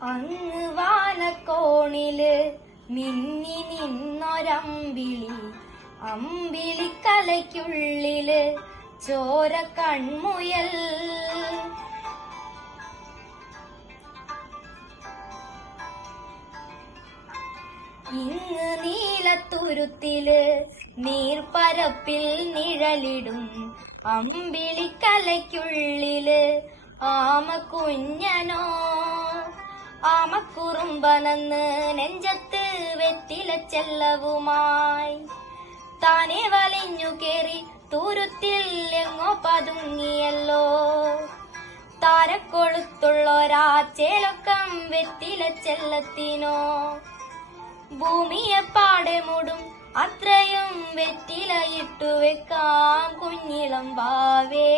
അങ്ങ് വാനക്കോണില് മിന്നി നിന്നൊരമ്പിളി, അമ്പിളിക്കലയ്ക്കുള്ളില് ചോര കൺമുയൽ. ഇങ്ങ് നീലത്തുരുത്തില് നീർപ്പരപ്പിൽ നിഴലിടും അമ്പിളിക്കലയ്ക്കുള്ളില് ആമക്കുഞ്ഞനോ. ആമക്കുറുമ്പനന്ന് നെഞ്ചത്ത് വെറ്റില ചെല്ലവുമായി താനെ വലിഞ്ഞു കേറി തുരുത്തിൽ എങ്ങോ പതുങ്ങിയല്ലോ. താരക്കൊളുത്തുള്ളൊരാ ചേലക്കം വെറ്റില ചെല്ലത്തിനോ. ഭൂമിയെ പാടെ മൂടും അത്രയും വെറ്റില ഇട്ടു വെക്കാം കുഞ്ഞിളം വാവേ.